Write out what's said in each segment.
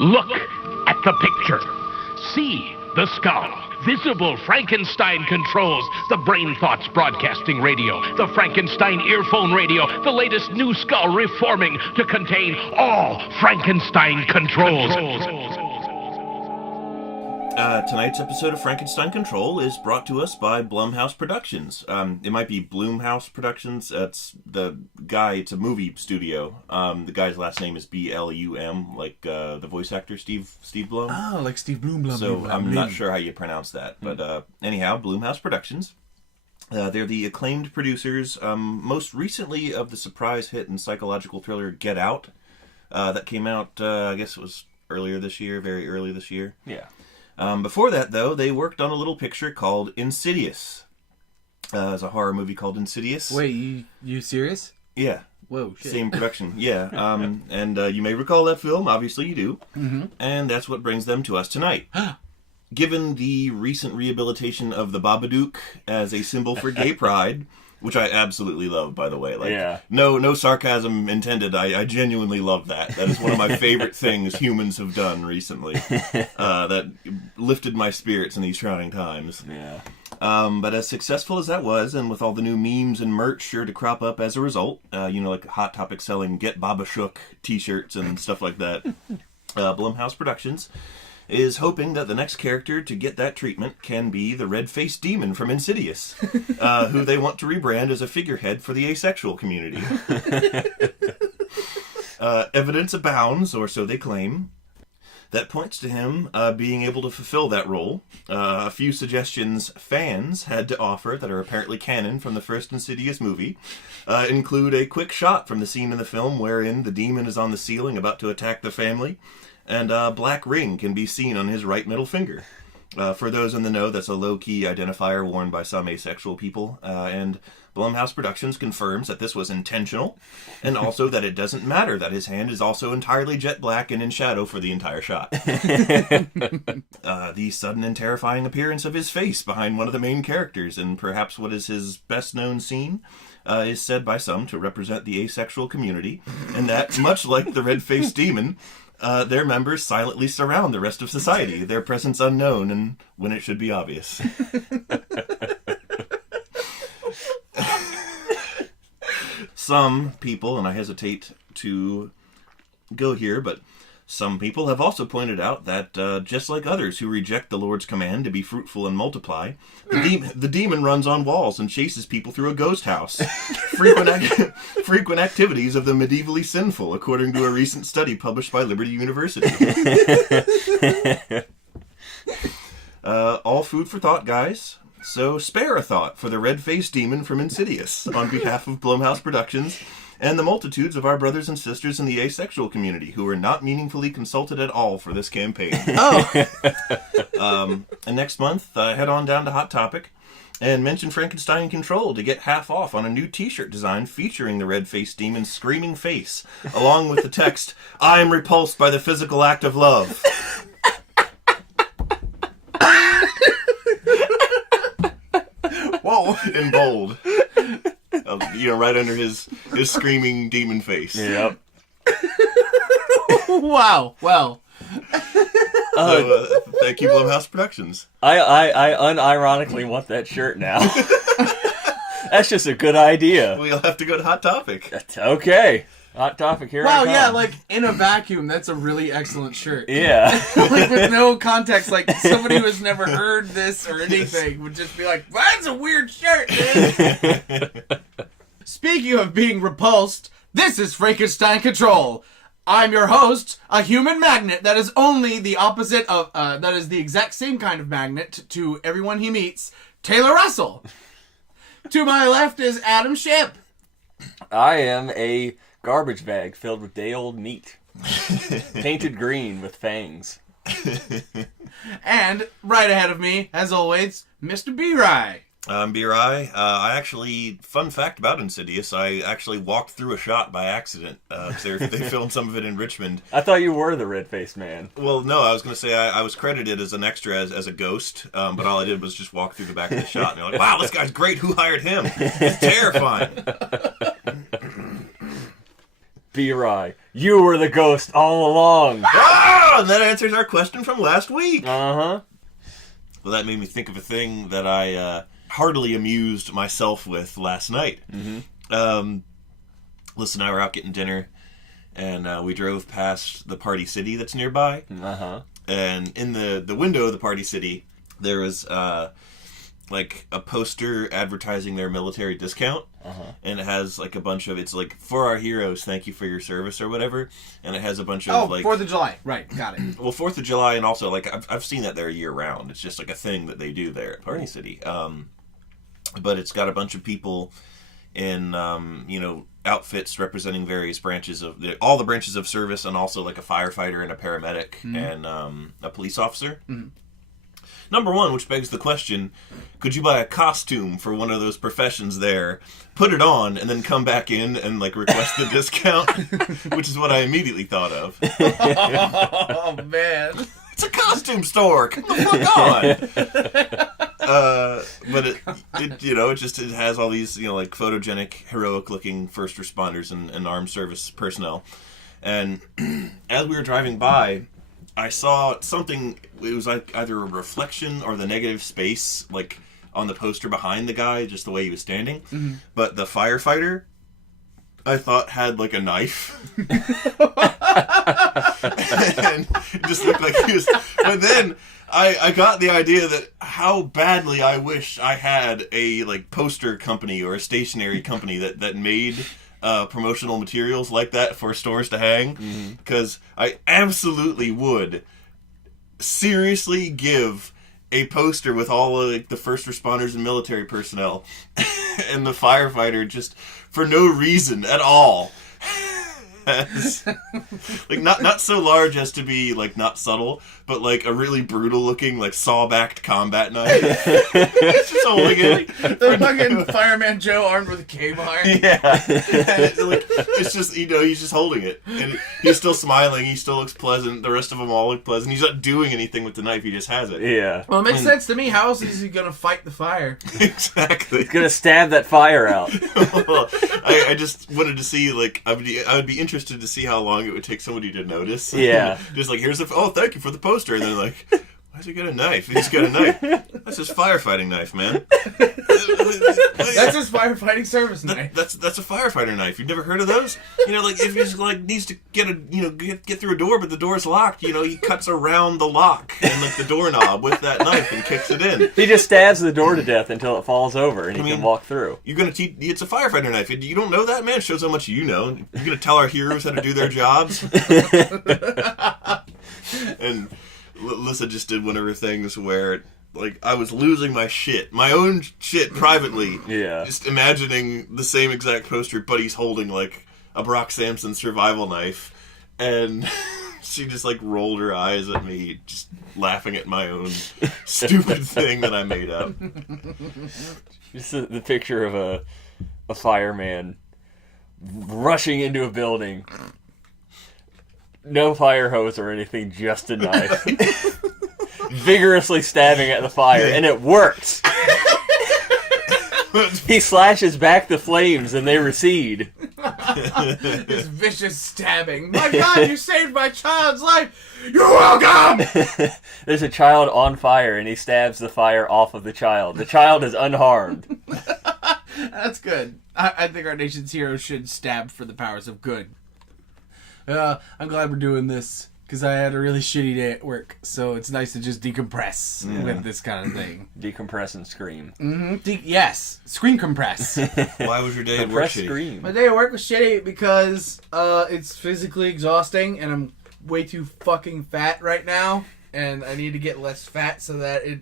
Look at the picture. See the skull. Visible Frankenstein controls. The Brain Thoughts broadcasting radio. The Frankenstein earphone radio. The latest new skull reforming to contain all Frankenstein controls. Tonight's episode of Frankenstein Control is brought to us by Blumhouse Productions. It might be Bloomhouse Productions. That's the guy. It's a movie studio. The guy's last name is B-L-U-M, like the voice actor Steve Blum. Oh, like Steve Blum. So I'm not sure how you pronounce that. But anyhow, Bloomhouse Productions. They're the acclaimed producers, most recently of the surprise hit and psychological thriller Get Out. That came out, I guess it was very early this year. Yeah. Before that, though, they worked on a little picture called Insidious. It's a horror movie called Insidious. Wait, you serious? Yeah. Whoa, shit. Same production, yeah. And you may recall that film, obviously you do. Mm-hmm. And that's what brings them to us tonight. Given the recent rehabilitation of the Babadook as a symbol for gay pride, which I absolutely love, by the way. No sarcasm intended. I genuinely love that. That is one of my favorite things humans have done recently. That lifted my spirits in these trying times. Yeah. But as successful as that was, and with all the new memes and merch sure to crop up as a result, like Hot Topic selling Get Baba Shook t-shirts and stuff like that, Blumhouse Productions is hoping that the next character to get that treatment can be the red-faced demon from Insidious, who they want to rebrand as a figurehead for the asexual community. Evidence abounds, or so they claim, that points to him being able to fulfill that role. A few suggestions fans had to offer that are apparently canon from the first Insidious movie include a quick shot from the scene in the film wherein the demon is on the ceiling about to attack the family, and a black ring can be seen on his right middle finger. For those in the know, that's a low-key identifier worn by some asexual people, and Blumhouse Productions confirms that this was intentional, and also that it doesn't matter that his hand is also entirely jet black and in shadow for the entire shot. The sudden and terrifying appearance of his face behind one of the main characters, and perhaps what is his best-known scene, is said by some to represent the asexual community, and that, much like the red-faced demon, their members silently surround the rest of society, their presence unknown and when it should be obvious. Some people, and I hesitate to go here, but some people have also pointed out that just like others who reject the Lord's command to be fruitful and multiply, the demon runs on walls and chases people through a ghost house. Frequent activities of the medievally sinful, according to a recent study published by Liberty University. All food for thought, guys. So spare a thought for the red-faced demon from Insidious on behalf of Blumhouse Productions and the multitudes of our brothers and sisters in the asexual community who were not meaningfully consulted at all for this campaign. And next month, head on down to Hot Topic and mention Frankenstein Control to get half off on a new t-shirt design featuring the red-faced demon's screaming face, along with the text, "I am repulsed by the physical act of love." Whoa! In bold. Right under his screaming demon face. Yep. Wow. Well. Thank you, Blumhouse Productions. I unironically want that shirt now. That's just a good idea. We'll have to go to Hot Topic. Okay. Hot Topic, here I come. Wow, yeah, like, in a vacuum, that's a really excellent shirt. Yeah. Like, with no context, like, somebody who has never heard this or anything would just be like, that's a weird shirt, man. Speaking of being repulsed, this is Frankenstein Control. I'm your host, a human magnet that is only the opposite of, that is the exact same kind of magnet to everyone he meets, Taylor Russell. To my left is Adam Shipp. I am a garbage bag filled with day-old meat. Painted green with fangs. And right ahead of me, as always, Mr. B-Rye. I'm B-Rye. I actually, fun fact about Insidious, I actually walked through a shot by accident. They filmed some of it in Richmond. I thought you were the red-faced man. Well, no, I was going to say I was credited as an extra as a ghost, but all I did was just walk through the back of the shot. And you're like, wow, this guy's great. Who hired him? It's terrifying. B-Rye, You were the ghost all along. Ah! And that answers our question from last week. Uh-huh. Well, that made me think of a thing that I heartily amused myself with last night. Mm-hmm. Liz and I were out getting dinner, and we drove past the Party City that's nearby. Uh-huh. And in the window of the Party City, there was like a poster advertising their military discount. Uh-huh. And it has like a bunch of, it's like, for our heroes, thank you for your service or whatever. And it has a bunch of like 4th of July. Right, got it. Well, 4th of July, and also like I've seen that there year round. It's just like a thing that they do there at Party City. But it's got a bunch of people in outfits representing various branches of all the branches of service, and also like a firefighter and a paramedic and a police officer. Mm-hmm. Number one, which begs the question, could you buy a costume for one of those professions there, put it on, and then come back in and like request the discount? Which is what I immediately thought of. Oh, man. It's a costume store! Come the fuck on! But it has all these, like photogenic, heroic-looking first responders and armed service personnel. And as we were driving by, I saw something, it was like either a reflection or the negative space, like on the poster behind the guy, just the way he was standing. Mm-hmm. But the firefighter, I thought, had like a knife. And it just looked like he was. But then I got the idea that how badly I wish I had a like poster company or a stationery company that made promotional materials like that for stores to hang, because I absolutely would seriously give a poster with all of like the first responders and military personnel and the firefighter just for no reason at all. Like not so large as to be like not subtle, but like a really brutal looking like saw-backed combat knife. It's just holding it. The fucking Fireman Joe armed with a K-bar. Yeah. It's just, he's just holding it. And he's still smiling, he still looks pleasant, the rest of them all look pleasant. He's not doing anything with the knife, he just has it. Yeah. Well, it makes sense to me. How else is he gonna fight the fire? Exactly. He's gonna stab that fire out. Well, I just wanted to see, like, I would be interested to see how long it would take somebody to notice. Yeah. Just like, thank you for the poster. And then like, why's he got a knife? He's got a knife. That's his firefighting knife, man. That's his firefighting service knife. That's a firefighter knife. You've never heard of those? Like if he's like needs to get through a door, but the door's locked. He cuts around the lock and like the doorknob with that knife and kicks it in. He just stabs the door to death until it falls over and he can walk through. You're gonna teach. It's a firefighter knife. You don't know that, man? It shows how much you know. You're gonna tell our heroes how to do their jobs. And Lissa just did one of her things where, like, I was losing my own shit privately. Yeah. Just imagining the same exact poster, but he's holding, like, a Brock Sampson survival knife. And she just, like, rolled her eyes at me, just laughing at my own stupid thing that I made up. Just the picture of a fireman rushing into a building. No fire hose or anything, just a knife. Vigorously stabbing at the fire, and it works! He slashes back the flames and they recede. This vicious stabbing. My God, you saved my child's life! You're welcome! There's a child on fire and he stabs the fire off of the child. The child is unharmed. That's good. I think our nation's heroes should stab for the powers of good. I'm glad we're doing this, because I had a really shitty day at work, so it's nice to just decompress with this kind of thing. Decompress and scream. Mm-hmm. Yes. Screen compress. Why was your day at work Compress, shitty? scream. My day at work was shitty because it's physically exhausting, and I'm way too fucking fat right now, and I need to get less fat so that it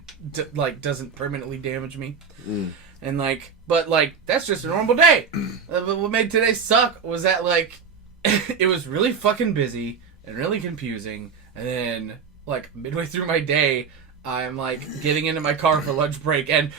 doesn't permanently damage me. Mm. And but that's just a normal day. But what made today suck was that it was really fucking busy and really confusing, and then midway through my day, I'm getting into my car for lunch break, and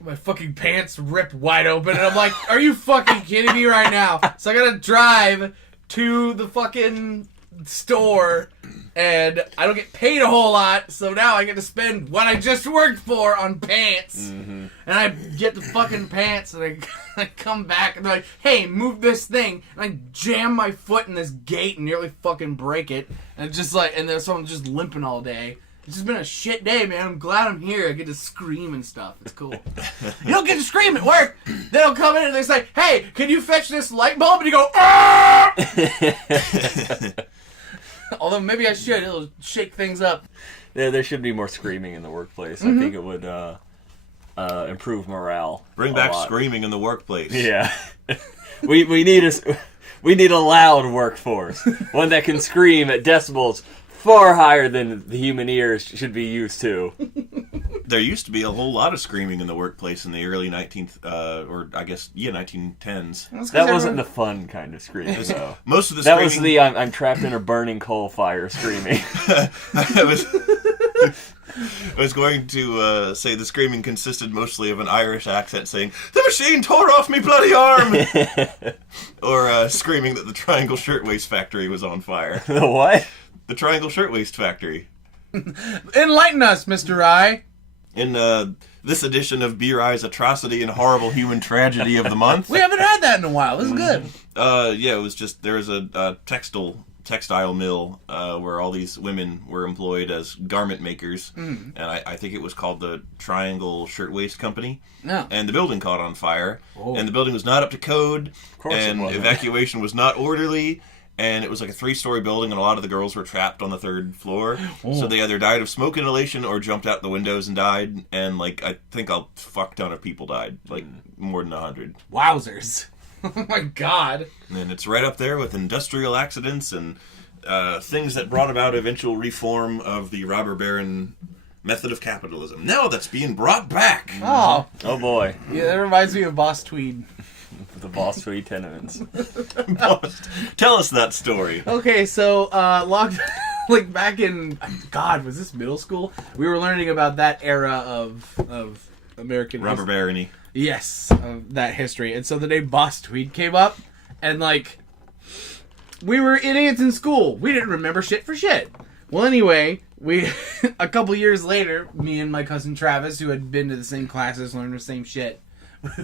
my fucking pants ripped wide open, and I'm like, are you fucking kidding me right now? So I gotta drive to the fucking store, and I don't get paid a whole lot, so now I get to spend what I just worked for on pants. Mm-hmm. And I get the fucking pants, and I come back, and they're like, hey, move this thing. And I jam my foot in this gate and nearly fucking break it. And it's just like, and there's someone just limping all day. It's just been a shit day, man. I'm glad I'm here. I get to scream and stuff. It's cool. You don't get to scream at work. They'll come in and they say, hey, can you fetch this light bulb? And you go, ah! Although maybe I should. It'll shake things up. Yeah, there should be more screaming in the workplace. Mm-hmm. I think it would improve morale. Bring back screaming in the workplace. Yeah. we need a loud workforce. One that can scream at decibels far higher than the human ears should be used to. There used to be a whole lot of screaming in the workplace in the early 1910s. That wasn't the fun kind of screaming, though. Most of the that screaming... was the I'm trapped in a burning coal fire screaming. I was going to say the screaming consisted mostly of an Irish accent saying, "The machine tore off me bloody arm!" Or screaming that the Triangle Shirtwaist Factory was on fire. The what? The Triangle Shirtwaist Factory. Enlighten us, Mr. Rye. In this edition of B-Rye's Atrocity and Horrible Human Tragedy of the Month. We haven't had that in a while. This is good. Yeah, it was just, there was a textile mill where all these women were employed as garment makers. And I think it was called the Triangle Shirtwaist Company. Yeah. And the building caught on fire. Oh. And the building was not up to code. Of course and it wasn't. Evacuation was not orderly. And it was like a 3-story building, and a lot of the girls were trapped on the 3rd floor. Oh. So they either died of smoke inhalation or jumped out the windows and died. And, like, I think a fuck ton of people died. Like, more than 100. Wowzers. Oh, my God. And it's right up there with industrial accidents and things that brought about eventual reform of the robber baron method of capitalism. Now that's being brought back. Oh. Oh, boy. Yeah, that reminds me of Boss Tweed. The Boss Tweed tenements. Tell us that story. Okay, so like back in, God, was this middle school? We were learning about that era of American Robber barony. Yes, of that history. And so the name Boss Tweed came up, and like, we were idiots in school. We didn't remember shit for shit. Well, anyway, a couple years later, me and my cousin Travis, who had been to the same classes, learned the same shit.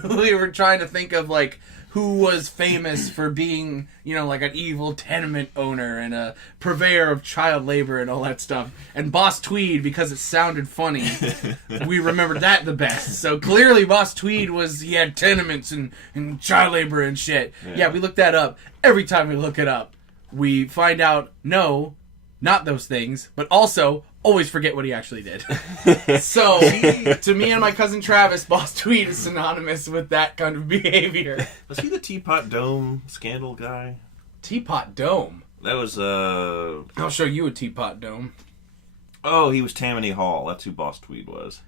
We were trying to think of, like, who was famous for being, you know, like an evil tenement owner and a purveyor of child labor and all that stuff. And Boss Tweed, because it sounded funny, we remembered that the best. So clearly Boss Tweed he had tenements and child labor and shit. Yeah, we looked that up. Every time we look it up, we find out, no, not those things, but also always forget what he actually did. So, to me and my cousin Travis, Boss Tweed is synonymous with that kind of behavior. Was he the Teapot Dome scandal guy? Teapot Dome? That was, I'll show you a Teapot Dome. Oh, he was Tammany Hall. That's who Boss Tweed was.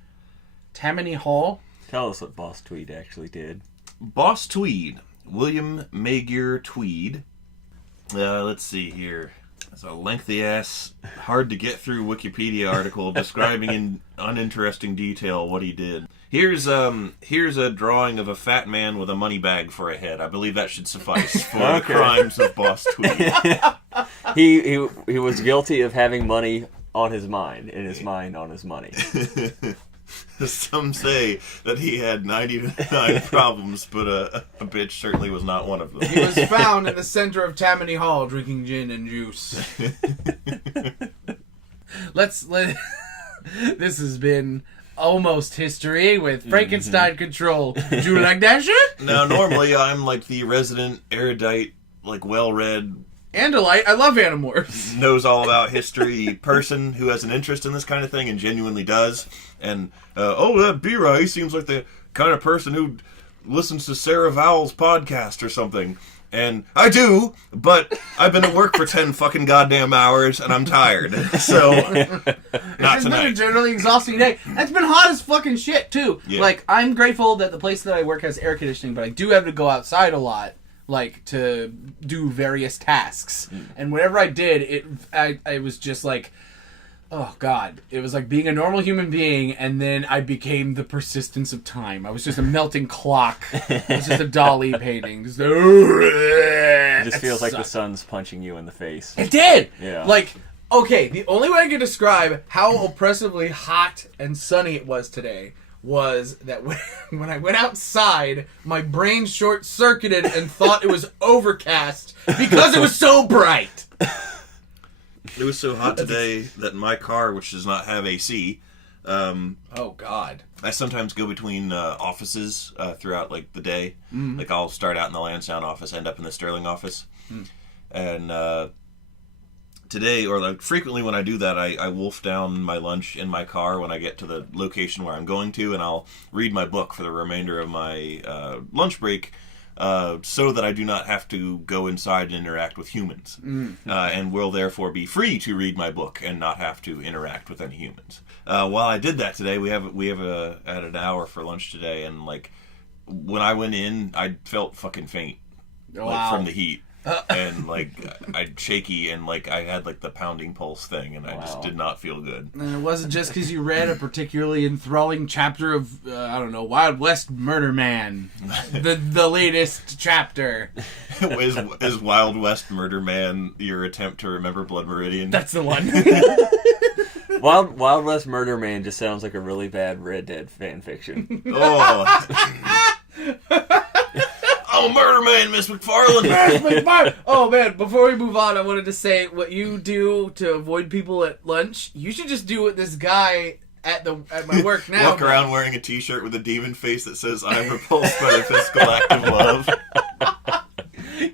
Tammany Hall? Tell us what Boss Tweed actually did. Boss Tweed. William Magyar Tweed. Let's see here. It's a lengthy-ass, hard-to-get-through Wikipedia article describing in uninteresting detail what he did. Here's a drawing of a fat man with a money bag for a head. I believe that should suffice for the crimes of Boss Tweed. He was guilty of having money on his mind, and his mind on his money. Some say that he had 99 problems, but a bitch certainly was not one of them. He was found in the center of Tammany Hall drinking gin and juice. This has been Almost History with Frankenstein Control. Would you like that shit? Now, normally I'm like the resident, erudite, like well-read, Andalite, I love Animorphs. knows all about history person who has an interest in this kind of thing and genuinely does. And, that B-Rye seems like the kind of person who listens to Sarah Vowell's podcast or something. And I do, but I've been at work for 10 fucking goddamn hours and I'm tired. So, not It's been a tonight. generally exhausting day. It's been hot as fucking shit, too. Yeah. Like, I'm grateful that the place that I work has air conditioning, but I do have to go outside a lot. Like, to do various tasks. And whenever I did, I was just like, oh God, it was like being a normal human being, and then I became the persistence of time. I was just a melting clock. I was just a Dali painting. Just, It just feels like the sun's punching you in the face. It did! Yeah. Like, okay, the only way I can describe how oppressively hot and sunny it was today was that when I went outside, my brain short-circuited and thought it was overcast because it was so bright. It was so hot today that my car, which does not have AC, oh God, I sometimes go between offices throughout like the day. Like I'll start out in the Lansdowne office, end up in the Sterling office, and today, or like frequently when I do that, I wolf down my lunch in my car when I get to the location where I'm going to, and I'll read my book for the remainder of my lunch break. So that I do not have to go inside and interact with humans, and will therefore be free to read my book and not have to interact with any humans. While I did that today, we had an hour for lunch today, and like when I went in, I felt fucking faint, like from the heat, and like I'd shaky, and like I had like the pounding pulse thing, and I just did not feel good. And it wasn't just because you read a particularly enthralling chapter of I don't know, Wild West Murder Man, the latest chapter. Is Wild West Murder Man your attempt to remember Blood Meridian? That's the one. Wild West Murder Man just sounds like a really bad Red Dead fan fiction. Oh. I'm a murder man, Miss McFarlane. Oh man, before we move on, I wanted to say what you do to avoid people at lunch. You should just do what this guy at my work now. Walk around wearing a t-shirt with a demon face that says, "I'm repulsed by the physical act of love."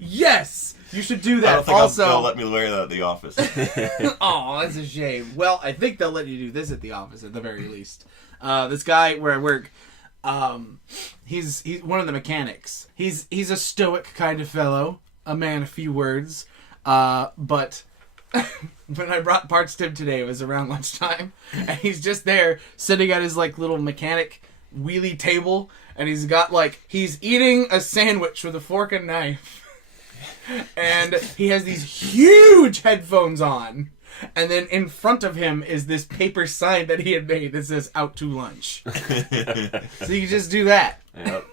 Yes! You should do that. I don't think also, they'll let me wear that at the office. Oh, that's a shame. Well, I think they'll let you do this at the office at the very least. This guy where I work, he's one of the mechanics. He's a stoic kind of fellow, a man of few words. But when I brought parts to him today, it was around lunchtime, and he's just there sitting at his like little mechanic wheelie table, and he's eating a sandwich with a fork and knife. And he has these huge headphones on. And then in front of him is this paper sign that he had made that says "Out to lunch." So you just do that. Yep.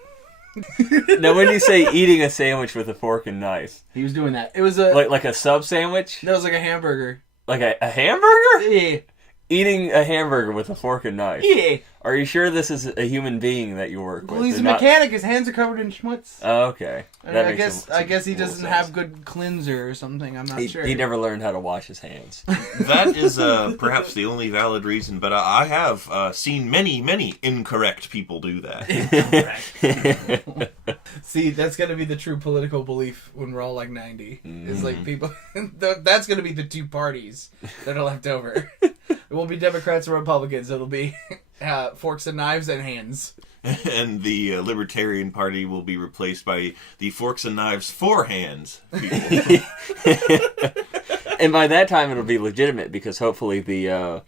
Now, when you say eating a sandwich with a fork and knife, He was doing that. It was a like a sub sandwich, that was like a hamburger. like a hamburger. Yeah. Eating a hamburger with a fork and knife. Yeah. Are you sure this is a human being that you work Well, with? he's a and not- mechanic. His hands are covered in schmutz. Oh, okay. I guess he doesn't have good cleanser or something. I'm not sure. He never learned how to wash his hands. That is perhaps the only valid reason, but I have seen many incorrect people do that. See, that's gonna be the true political belief when we're all like 90. Is like people. That's gonna be the two parties that are left over. It won't be Democrats or Republicans. It'll be forks and knives and hands. And the Libertarian Party will be replaced by the forks and knives for hands people. And by that time, it'll be legitimate because hopefully the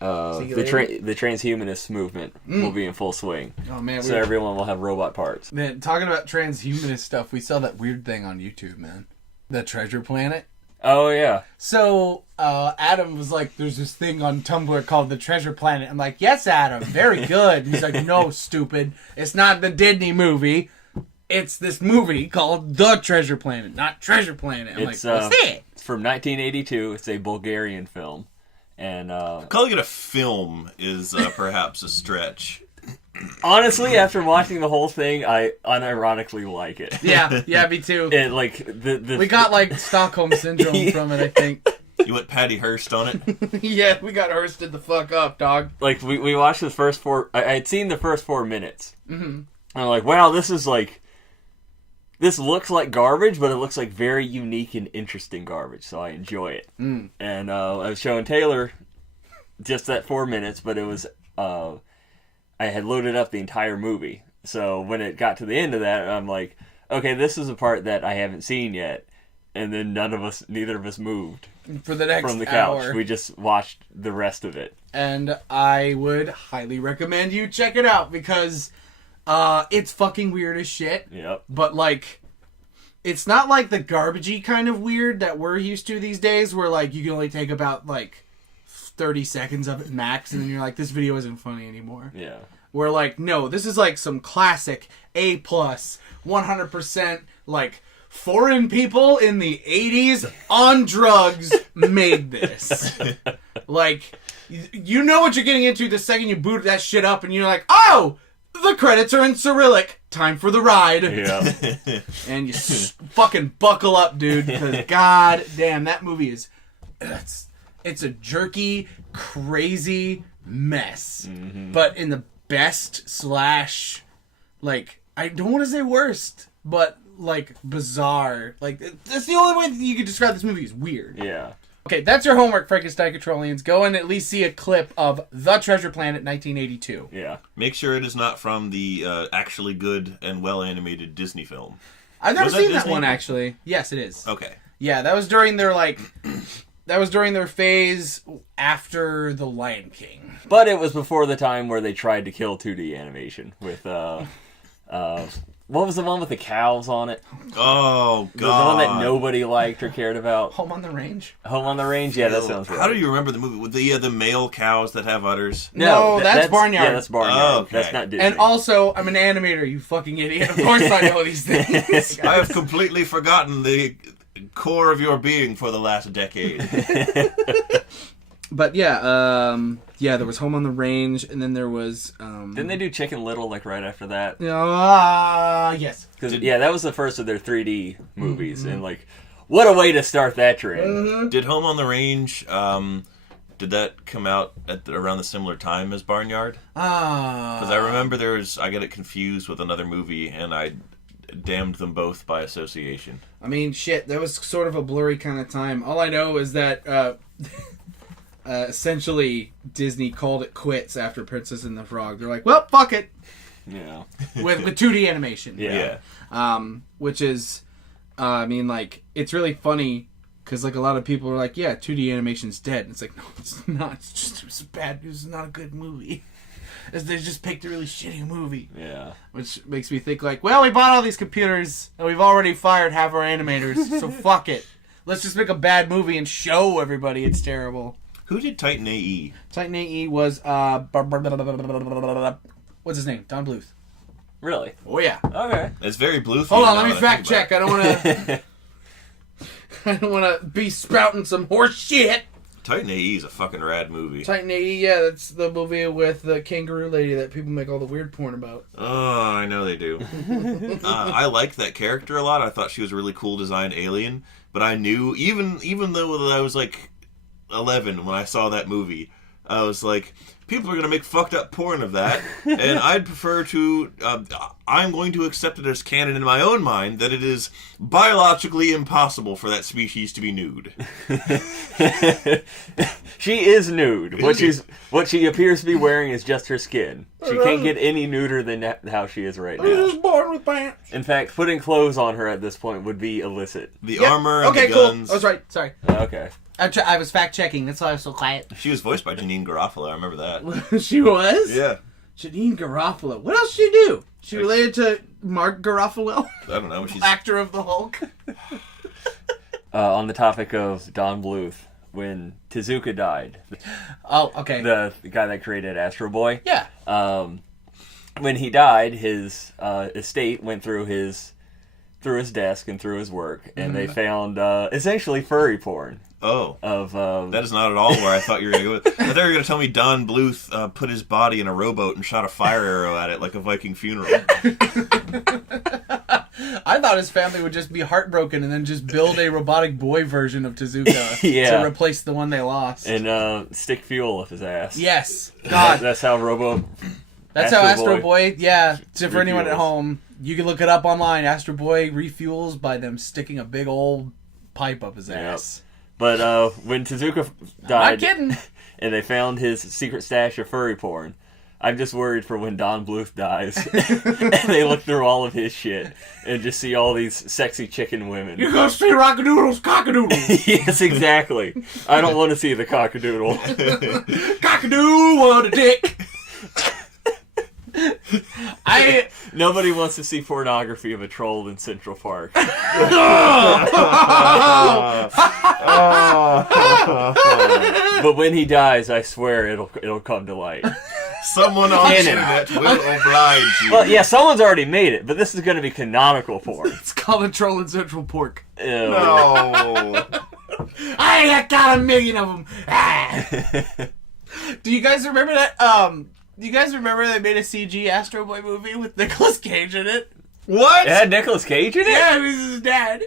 transhumanist movement will be in full swing. Oh man! So everyone will have robot parts. Man, talking about transhumanist stuff, we saw that weird thing on YouTube, man. The Treasure Planet. Oh yeah. So Adam was like, "There's this thing on Tumblr called the Treasure Planet." I'm like, "Yes, Adam, very good." And he's like, "No, stupid. It's not the Disney movie. It's this movie called The Treasure Planet, not Treasure Planet." I'm It's, like, "What's it?" It's from 1982. It's a Bulgarian film, and Calling it a film is perhaps a stretch. honestly, after watching the whole thing, I unironically like it. Yeah, me too. And like the We got like Stockholm syndrome from it, I think. You went Patty Hearst on it? Yeah, we got Hursted the fuck up, dog. like we watched the first four. I had seen the first 4 minutes. Mm-hmm. And I'm like, wow, this looks like garbage, but it looks like very unique and interesting garbage, so I enjoy it. And I was showing Taylor just that 4 minutes, but it was I had loaded up the entire movie. So when it got to the end of that, I'm like, okay, this is a part that I haven't seen yet. And then neither of us moved For the next from the couch. hour. We just watched the rest of it. And I would highly recommend you check it out because it's fucking weird as shit. Yep. But like, it's not like the garbagey kind of weird that we're used to these days where like you can only take about like 30 seconds of it max, and then you're like, this video isn't funny anymore. Yeah. We're like, no, this is like some classic A+, 100%, like, foreign people in the 80s on drugs made this. Like, you know what you're getting into the second you boot that shit up, and you're like, oh, the credits are in Cyrillic. Time for the ride. Yeah. And you fucking buckle up, dude, because god damn, that movie is... It's a jerky, crazy mess. Mm-hmm. But in the best / like, I don't want to say worst, but, like, bizarre. Like, that's the only way that you could describe this movie is weird. Yeah. Okay, that's your homework, Frankenstein Controlians. Go and at least see a clip of The Treasure Planet 1982. Yeah. Make sure it is not from the actually good and well-animated Disney film. I've never seen that Disney? one, actually. Yes, it is. Okay. Yeah, that was during their, like... That was during their phase after The Lion King. But it was before the time where they tried to kill 2D animation with, what was the one with the cows on it? Oh, God. The one that nobody liked or cared about? Home on the Range? Home on the Range? Yeah, that sounds right. How do you remember the movie with the male cows that have udders? No, that's Barnyard. Yeah, that's Barnyard. Oh, okay. That's not Disney. And also, I'm an animator, you fucking idiot. Of course I know these things. I have completely forgotten the core of your being for the last decade. But yeah, there was Home on the Range, and then there was... Didn't they do Chicken Little, like, right after that? Yes. Because, that was the first of their 3D movies, and, like, what a way to start that trend. Mm-hmm. Did Home on the Range, did that come out at around the similar time as Barnyard? Because I remember I get it confused with another movie, and I damned them both by association. I mean, shit, that was sort of a blurry kind of time. All I know is that... essentially, Disney called it quits after Princess and the Frog. They're like, well, fuck it. Yeah. With 2D animation. Yeah. Which is, I mean, like, it's really funny because, like, a lot of people are like, yeah, 2D animation's dead. And it's like, no, it's not. It was not a good movie. They just picked a really shitty movie. Yeah. Which makes me think, like, well, we bought all these computers and we've already fired half our animators, so fuck it. Let's just make a bad movie and show everybody it's terrible. Who did Titan AE? Titan AE was, what's his name? Don Bluth. Really? Oh, yeah. Okay. It's very blue. Hold on, let me fact check. I don't want to be spouting some horse shit. Titan AE is a fucking rad movie. Titan AE, yeah, that's the movie with the kangaroo lady that people make all the weird porn about. Oh, I know they do. I liked that character a lot. I thought she was a really cool designed alien. But I knew, even though I was like 11 when I saw that movie, I was like, people are going to make fucked up porn of that, and I'd prefer to, I'm going to accept it as canon in my own mind that it is biologically impossible for that species to be nude. She is nude. What she appears to be wearing is just her skin. She can't get any nuder than how she is right now. I was born with pants. In fact, putting clothes on her at this point would be illicit. The armor and the guns. Cool. I was right. Sorry. Okay. I was fact checking. That's why I was so quiet. She was voiced by Janine Garofalo. I remember that. She was? Yeah. Janine Garofalo. What else did she do? She related to Mark Garofalo? I don't know. She's actor of the Hulk. On the topic of Don Bluth, when Tezuka died. Oh, okay. The guy that created Astro Boy. Yeah. When he died, his estate went through his desk and through his work, and they found essentially furry porn. Oh. That is not at all where I thought you were going to go with. I thought you were going to tell me Don Bluth put his body in a rowboat and shot a fire arrow at it like a Viking funeral. I thought his family would just be heartbroken and then just build a robotic boy version of Tezuka to replace the one they lost. And stick fuel up his ass. Yes. God. That's how That's how Astro Boy, yeah. So for anyone at home, you can look it up online. Astro Boy refuels by them sticking a big old pipe up his ass. But when Tezuka died, not kidding, and they found his secret stash of furry porn, I'm just worried for when Don Bluth dies, and they look through all of his shit and just see all these sexy chicken women. You're gonna see Rockadoodle's cockadoodle. Yes, exactly. I don't want to see the cockadoodle. Cockadoodle, what a dick. Nobody wants to see pornography of a troll in Central Park. But when he dies, I swear it'll come to light. Someone on the internet will oblige you. Well, yeah, someone's already made it, but this is going to be canonical for it. It's called a troll in Central Park. Ew. No. I got 1 million of them. Ah. Do you guys remember that? Do you guys remember they made a CG Astro Boy movie with Nicolas Cage in it? What? It had Nicolas Cage in it? Yeah, he was his dad.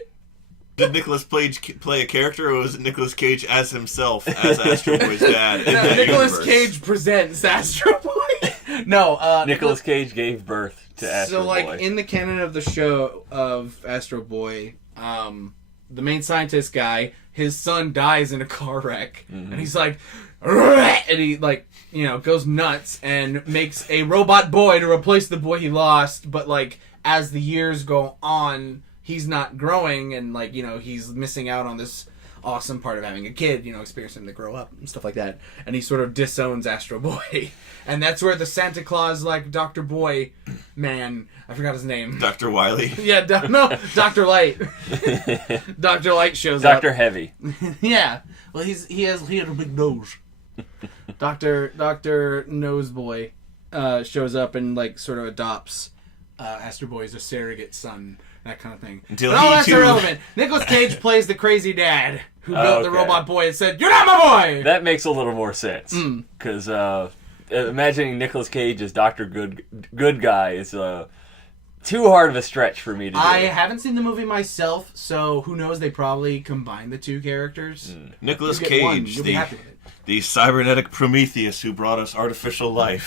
Did Nicolas Cage play a character, or was it Nicolas Cage as himself, as Astro Boy's dad? In that Nicolas universe? Cage presents Astro Boy. No, Nicolas Cage gave birth to Astro so, Boy. in the canon of the show of Astro Boy, the main scientist guy, his son dies in a car wreck, and he's like, and he goes nuts and makes a robot boy to replace the boy he lost. But as the years go on, he's not growing, and he's missing out on this awesome part of having a kid, experiencing him to grow up and stuff like that. And he sort of disowns Astro Boy. And that's where the Santa Claus, Dr. Boy man, I forgot his name. Dr. Wiley. Yeah, Dr. Light. Dr. Light shows Dr. up. Heavy. Yeah. Well, he had a big nose. Dr. Nose Boy shows up and sort of adopts Astro Boy as a surrogate son. That kind of thing. Until but all that's too... irrelevant. Nicolas Cage plays the crazy dad who built the robot boy and said, "You're not my boy!" That makes a little more sense. Because imagining Nicolas Cage as Dr. Good Guy is too hard of a stretch for me to do. I haven't seen the movie myself, so who knows? They probably combined the two characters. Nicolas You get one, Cage, you'll be happy with it. the cybernetic Prometheus who brought us artificial life.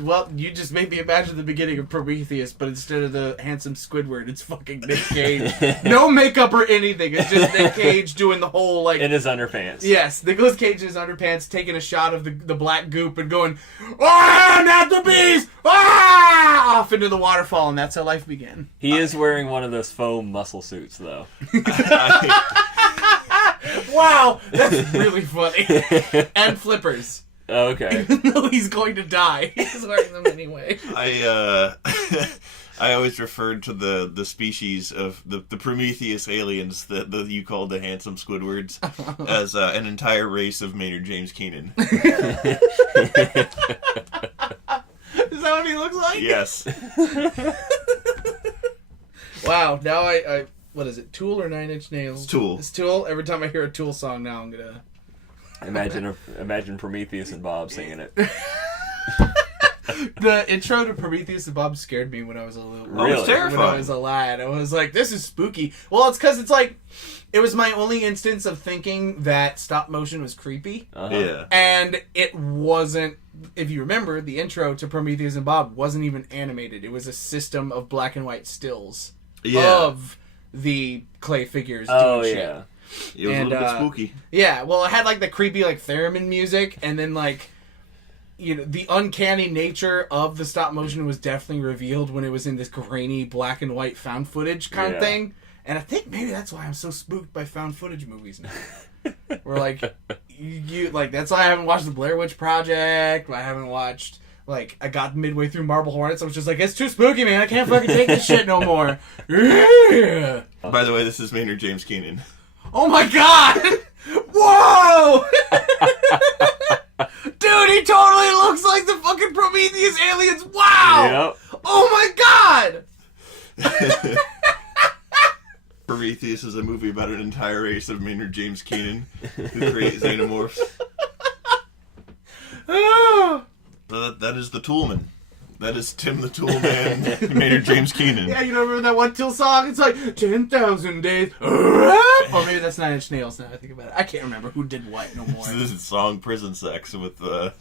Well, you just made me imagine the beginning of Prometheus, but instead of the handsome Squidward, it's fucking Nick Cage. No makeup or anything. It's just Nick Cage doing the whole, in his underpants. Yes, Nicolas Cage in his underpants taking a shot of the black goop and going, "Ah, not the bees! Ah!" off into the waterfall, and that's how life began. He is wearing one of those foam muscle suits, though. Wow, that's really funny. And flippers. Okay. Even though he's going to die, he's wearing them anyway. I always referred to the species of the Prometheus aliens that you called the handsome Squidwards as an entire race of Maynard James Keenan. Is that what he looks like? Yes. Wow, now I what is it, Tool or Nine Inch Nails? Tool. It's Tool. Every time I hear a Tool song now, I'm gonna... Imagine Prometheus and Bob singing it. The intro to Prometheus and Bob scared me when I was a little... Really? It's terrifying. When I was a lad. I was like, this is spooky. Well, it's because it was my only instance of thinking that stop motion was creepy. Uh-huh. Yeah. And it wasn't, if you remember, the intro to Prometheus and Bob wasn't even animated. It was a system of black and white stills of the clay figures doing shit. Yeah. It was a little bit spooky. Yeah, well, it had the creepy theremin music, and then the uncanny nature of the stop motion was definitely revealed when it was in this grainy black and white found footage kind of thing. And I think maybe that's why I'm so spooked by found footage movies now. Where you that's why I haven't watched the Blair Witch Project. I haven't watched I got midway through Marble Hornets. I was just like, it's too spooky, man. I can't fucking take this shit no more. Yeah. By the way, this is Maynard James Keenan. Oh my god! Whoa! Dude, he totally looks like the fucking Prometheus aliens! Wow! Yep. Oh my god! Prometheus is a movie about an entire race of Maynard James Keenan who create xenomorphs. That is the Toolman. That is Tim the Toolman, Maynard James Keenan. Yeah, you remember that one Till song? It's 10,000 days. Or maybe that's Nine Inch Nails now I think about it. I can't remember who did what no more. This is song Prison Sex with a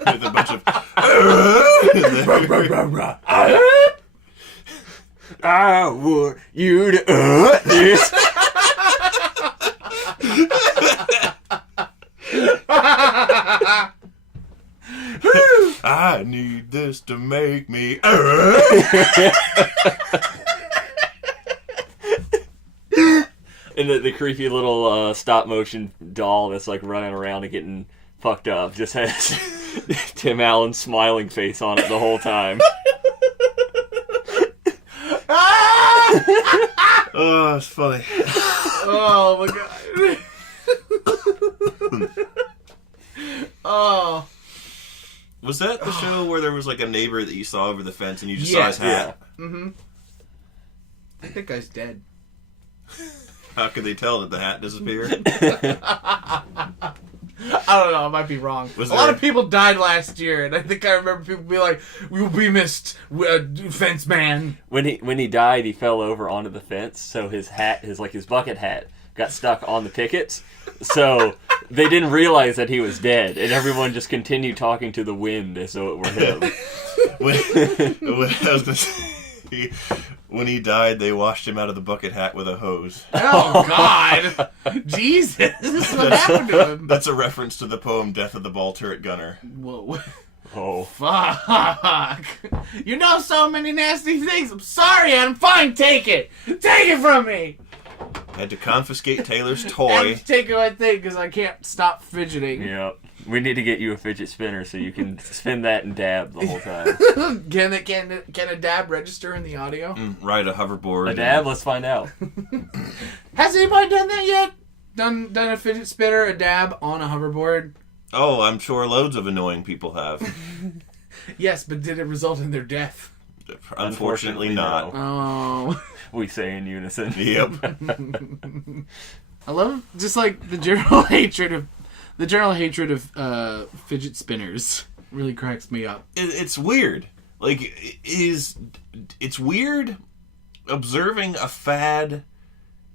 bunch of... I want you to this. I need this to make me... And the creepy little stop motion doll that's running around and getting fucked up just has Tim Allen's smiling face on it the whole time. Oh, it's funny. Oh my god. Oh. Was that the show where there was like a neighbor that you saw over the fence and you just saw his hat? Yeah. Mm-hmm. I think that guy's dead. How could they tell that the hat disappeared? I don't know. I might be wrong. A lot of people died last year, and I think I remember people be like, "We missed fence man." When he died, he fell over onto the fence, so his bucket hat got stuck on the pickets. So they didn't realize that he was dead, and everyone just continued talking to the wind as though it were him. I was gonna say, when he died, they washed him out of the bucket hat with a hose. Oh God, Jesus! What happened to him? That's a reference to the poem "Death of the Ball Turret Gunner." Whoa. Oh. Fuck. You know so many nasty things. I'm sorry, Adam. Fine, take it. Take it from me. I had to confiscate Taylor's And toy. take my thing because I can't stop fidgeting. Yep. We need to get you a fidget spinner so you can spin that and dab the whole time. Can a dab register in the audio? Ride a hoverboard. A dab? Let's find out. Has anybody done that yet? Done a fidget spinner, a dab on a hoverboard? Oh, I'm sure loads of annoying people have. Yes, but did it result in their death? Unfortunately not. Oh. We say in unison. Yep. I love just like the general hatred of fidget spinners. Really cracks me up. It's weird. Like, it's weird observing a fad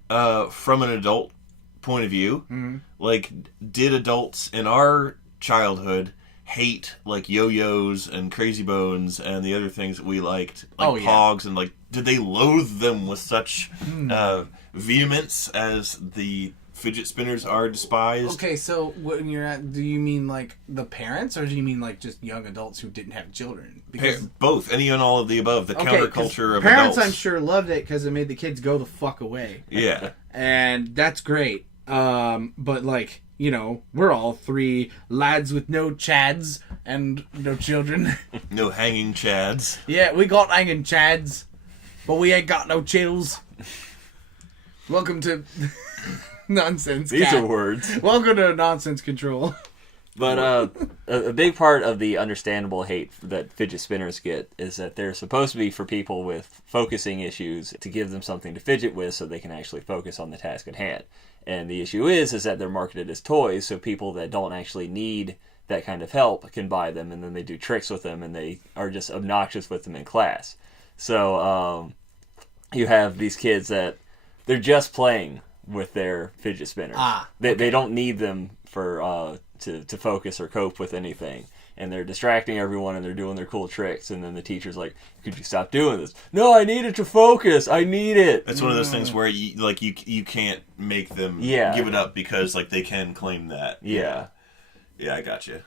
from an adult point of view. Mm-hmm. Like, did adults in our childhood hate like yo-yos and Crazy Bones and the other things that we liked, like Pogs, and like, did they loathe them with such vehemence as the fidget spinners are despised? Okay, so when you're at, do you mean like the parents, or do you mean like just young adults who didn't have children? Because both, any and all of the above. The counterculture of parents, adults. I'm sure, loved it because it made the kids go the fuck away. Yeah, and that's great. But like, you know, we're all three lads with no chads and no children. No hanging chads. Yeah, we got hanging chads, but we ain't got no chills. Welcome to nonsense. These are words. Welcome to nonsense control. But a big part of the understandable hate that fidget spinners get is that they're supposed to be for people with focusing issues, to give them something to fidget with so they can actually focus on the task at hand. And the issue is that they're marketed as toys, so people that don't actually need that kind of help can buy them, and then they do tricks with them, and they are just obnoxious with them in class. So you have these kids that they're just playing with their fidget spinners. They don't need them for to focus or cope with anything. And they're distracting everyone, and they're doing their cool tricks, and then the teacher's like, could you stop doing this? No, I need it to focus. I need it. It's one of those things where you can't make them give it up because like they can claim that. Yeah. Yeah, I gotcha.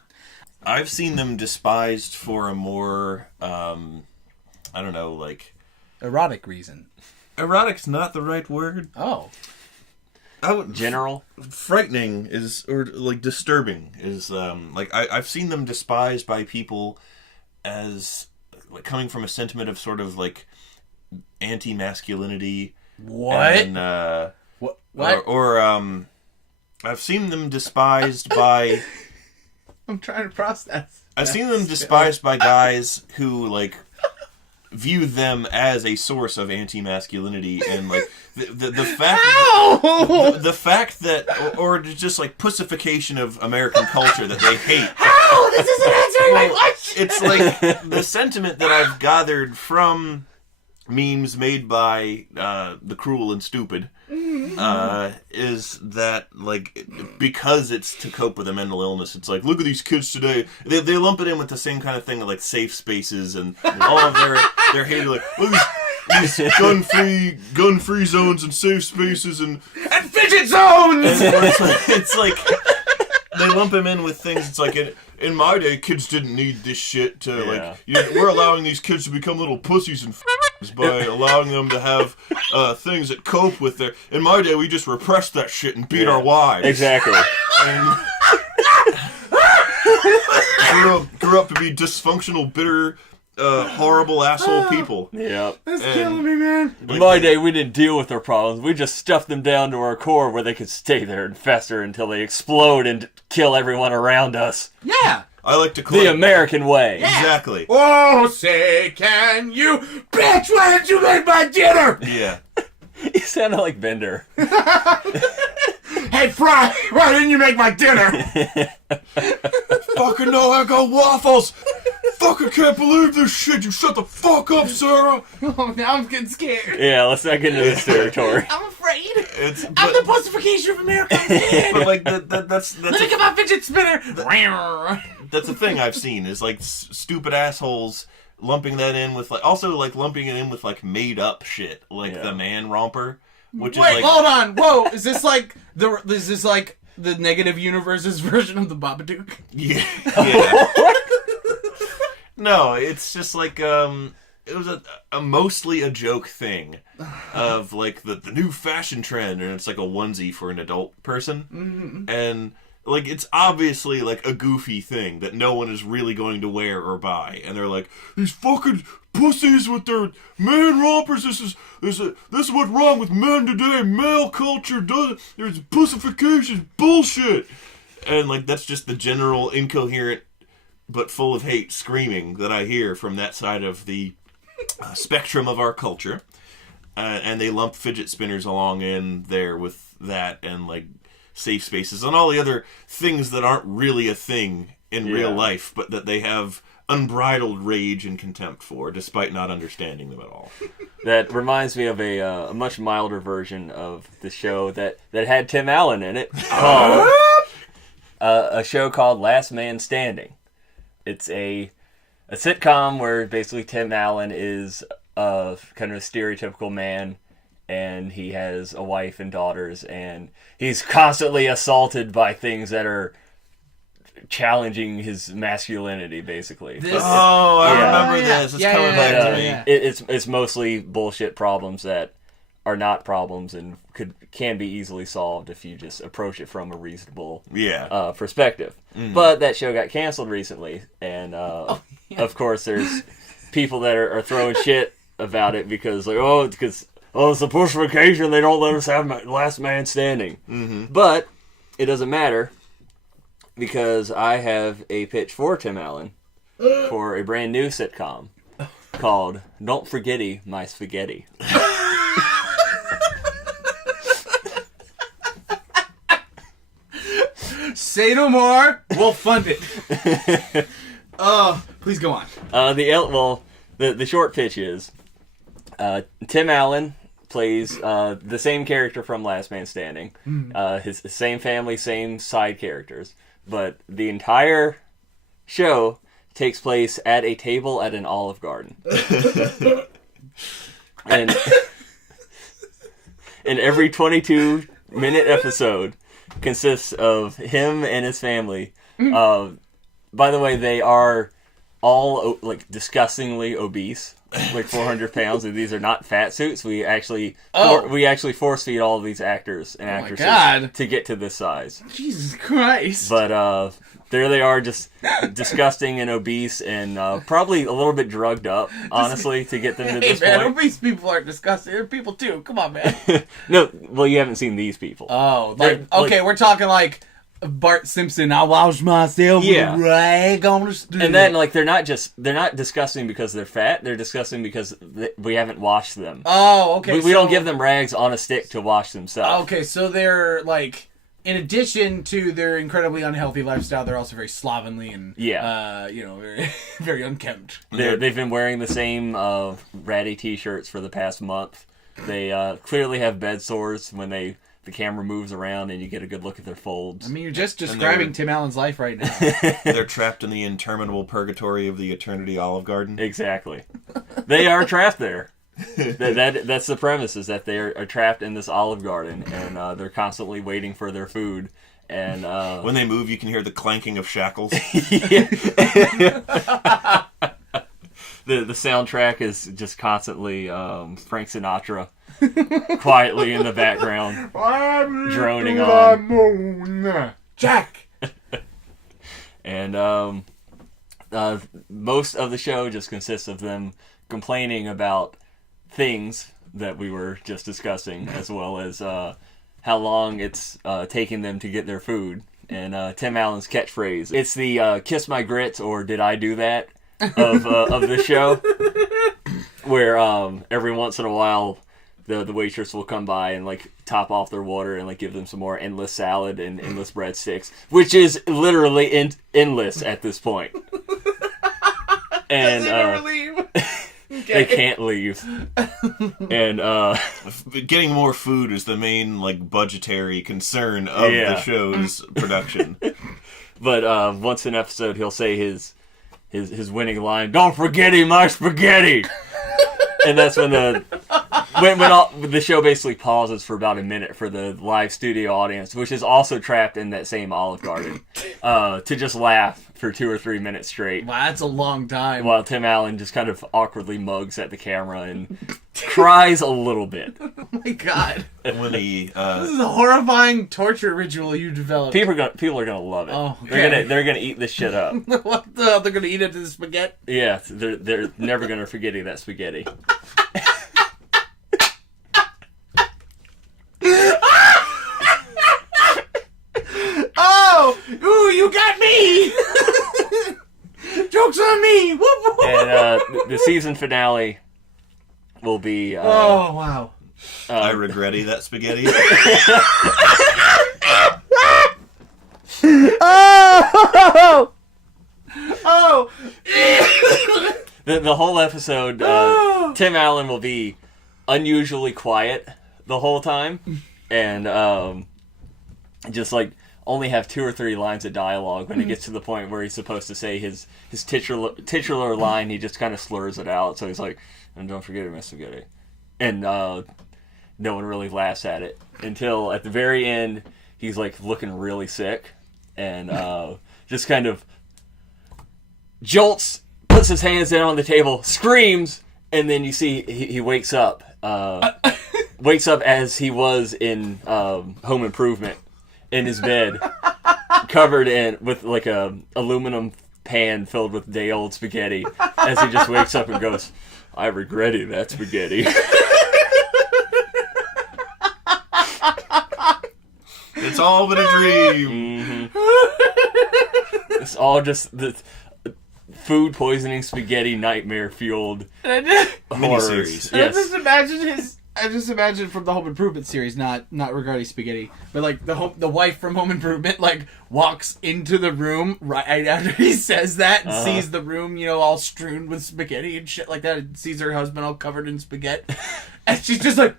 I've seen them despised for a more, I don't know, like... Erotic reason. Erotic's not the right word. Oh. General? Frightening is, or like disturbing is, like I've seen them despised by people as like coming from a sentiment of sort of like anti-masculinity. What? And, what? Or I've seen them despised by... I'm trying to process. I've seen them despised by guys who like view them as a source of anti-masculinity, and like the fact that or just like pussification of American culture that they hate. How? This isn't answering my question. It's like the sentiment that I've gathered from memes made by the cruel and stupid is that like because it's to cope with a mental illness, it's like, look at these kids today. They lump it in with the same kind of thing like safe spaces and all of their hate, like, look at these gun-free zones and safe spaces and fidget zones. It's like they lump him in with things. It's like in my day, kids didn't need this shit to like. We're allowing these kids to become little pussies and by allowing them to have things that cope with their. In my day, we just repressed that shit and beat our wives. Exactly. And grew up to be dysfunctional, bitter horrible asshole people. Yep. That's killing me, man. In my day, we didn't deal with their problems. We just stuffed them down to our core where they could stay there and fester until they explode and kill everyone around us. Yeah. I like to call The it... American way. Exactly. Oh, say, can you... Bitch, why didn't you make my dinner? Yeah. You sounded like Bender. Hey, Fry, why didn't you make my dinner? Fucking know I got waffles. Fucking can't believe this shit. You shut the fuck up, Sarah. Oh, now I'm getting scared. Yeah, let's not get into this territory. I'm afraid. It's I'm the pussification of America. I'm scared. but like that's Look at my fidget spinner. that's a thing I've seen is like stupid assholes lumping that in with like also like lumping it in with like made up shit like the man romper, which Wait, is like hold on. Whoa, is this like the negative universe's version of the Babadook? yeah. No, it's just like it was a mostly a joke thing of like the new fashion trend, and it's like a onesie for an adult person, and like it's obviously like a goofy thing that no one is really going to wear or buy, and they're like, these fucking pussies with their man rompers. This is what's wrong with men today. Male culture there's pussification bullshit, and like that's just the general incoherent but full of hate screaming that I hear from that side of the spectrum of our culture. And they lump fidget spinners along in there with that and like safe spaces and all the other things that aren't really a thing in real life, but that they have unbridled rage and contempt for, despite not understanding them at all. That reminds me of a much milder version of the show that had Tim Allen in it, called a show called Last Man Standing. It's a sitcom where basically Tim Allen is kind of a stereotypical man, and he has a wife and daughters, and he's constantly assaulted by things that are challenging his masculinity, basically. I remember this. It's coming back to me. Yeah. It's mostly bullshit problems that are not problems and can be easily solved if you just approach it from a reasonable perspective. But that show got canceled recently, and of course there's people that are throwing shit about it because like it's a pussification. They don't let us have last man standing. But it doesn't matter because I have a pitch for Tim Allen for a brand new sitcom called Don't Forghetti My Spaghetti. Say no more. We'll fund it. Please go on. The short pitch is Tim Allen plays the same character from Last Man Standing. His same family, same side characters, but the entire show takes place at a table at an Olive Garden. and every 22-minute episode consists of him and his family. By the way, they are all like disgustingly obese, like 400 pounds, and these are not fat suits. We actually force feed all of these actors and actresses to get to this size. Jesus Christ! But there they are, just disgusting and obese, and probably a little bit drugged up, honestly, to get them to this point. Obese people aren't disgusting. They're people too. Come on, man. No, well, you haven't seen these people. Oh, we're talking like Bart Simpson. I wash myself with a rag on the stool. And then, like, they're not disgusting because they're fat. They're disgusting because we haven't washed them. Oh, okay. We don't give them rags on a stick to wash themselves. Okay, so they're like, in addition to their incredibly unhealthy lifestyle, they're also very slovenly and very very unkempt. They've been wearing the same ratty T-shirts for the past month. They clearly have bed sores when the camera moves around and you get a good look at their folds. I mean, you're just describing Tim Allen's life right now. They're trapped in the interminable purgatory of the Eternity Olive Garden. Exactly. They are trapped there. That's the premise, is that they are trapped in this Olive Garden, and they're constantly waiting for their food. And when they move, you can hear the clanking of shackles. The soundtrack is just constantly Frank Sinatra quietly in the background droning on. Jack! And most of the show just consists of them complaining about things that we were just discussing, as well as how long it's taking them to get their food. And Tim Allen's catchphrase, it's the kiss my grits or did I do that of the show, where every once in a while the waitress will come by and like top off their water and like give them some more endless salad and endless breadsticks, which is literally endless at this point. And Does he never leave? they can't leave. And getting more food is the main like budgetary concern of the show's production. But once an episode, he'll say his winning line, "Don't forget my spaghetti," and that's when the show basically pauses for about a minute for the live studio audience, which is also trapped in that same Olive Garden, to just laugh for 2 or 3 minutes straight. Wow, that's a long time. While Tim Allen just kind of awkwardly mugs at the camera and cries a little bit. Oh my god. And when he This is a horrifying torture ritual you developed. People are gonna love it. Oh, okay. They're gonna eat this shit up. What the hell? They're gonna eat it to the spaghetti? Yeah, they're never gonna forget that spaghetti. Oh! Ooh, you got me! Joke's on me! Whoop, whoop, whoop. And the season finale will be... oh, wow. I regretty that spaghetti. Oh! Oh! The whole episode, Tim Allen will be unusually quiet the whole time, and just like only have 2 or 3 lines of dialogue. When it gets to the point where he's supposed to say his titular line, he just kind of slurs it out. So he's like, "And don't forget my spaghetti," and no one really laughs at it until at the very end he's like looking really sick and just kind of jolts, puts his hands down on the table, screams, and then you see he wakes up. Wakes up as he was in Home Improvement, in his bed, covered with like a aluminum pan filled with day old spaghetti. As he just wakes up and goes, "I regretted that spaghetti." It's all but a dream. Mm-hmm. It's all just the food poisoning spaghetti nightmare fueled horrors. Miniseries. Yes. I just imagine from the Home Improvement series, not regarding spaghetti, but like the wife from Home Improvement like walks into the room right after he says that and sees the room, all strewn with spaghetti and shit like that, and sees her husband all covered in spaghetti, and she's just like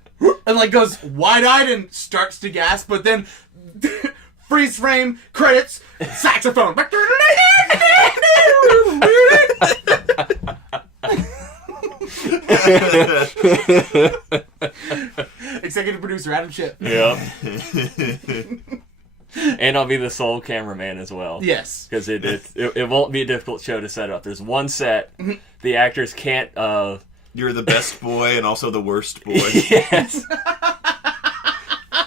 and like goes wide-eyed and starts to gasp, but then freeze frame, credits, saxophone. Executive producer Adam Schiff. Yep. And I'll be the sole cameraman as well. Yes. Because it won't be a difficult show to set up. There's one set. The actors can't... You're the best boy and also the worst boy. Yes.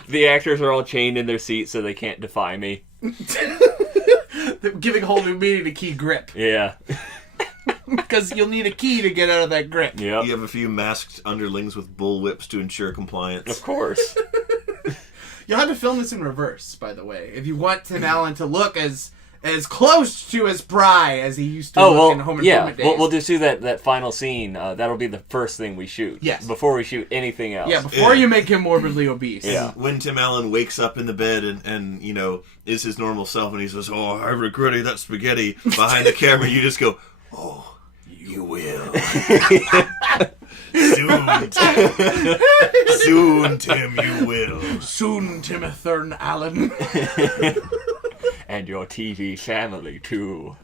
The actors are all chained in their seats so they can't defy me. Giving a whole new meaning to key grip. Yeah. Because you'll need a key to get out of that grip. Yep. You have a few masked underlings with bullwhips to ensure compliance. Of course. You'll have to film this in reverse, by the way, if you want Tim Allen to look as close to his pry as he used to look in Home Improvement days. We'll just do that final scene. That'll be the first thing we shoot. Yes. Before we shoot anything else. Yeah, before you make him morbidly obese. Yeah. When Tim Allen wakes up in the bed and is his normal self and he says, "Oh, I regretted that spaghetti," behind the camera you just go, "Oh, you will." Soon, Tim, you will. Soon, Timothy Allen. And your TV family, too.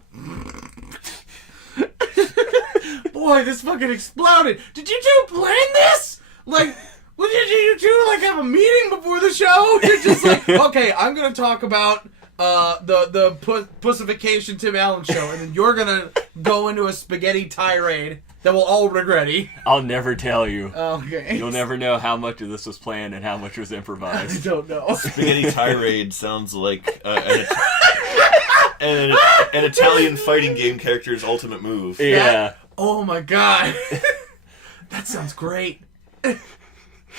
Boy, this fucking exploded. Did you two plan this? Like, what did you two, have a meeting before the show? You're just like, okay, I'm going to talk about the pussification Tim Allen show, and then you're going to go into a spaghetti tirade that we'll all regret. I'll never tell you. Okay. You'll never know how much of this was planned and how much was I improvised. don't know. Spaghetti tirade sounds like an And an Italian fighting game character's ultimate move. Yeah. Oh my god. That sounds great. And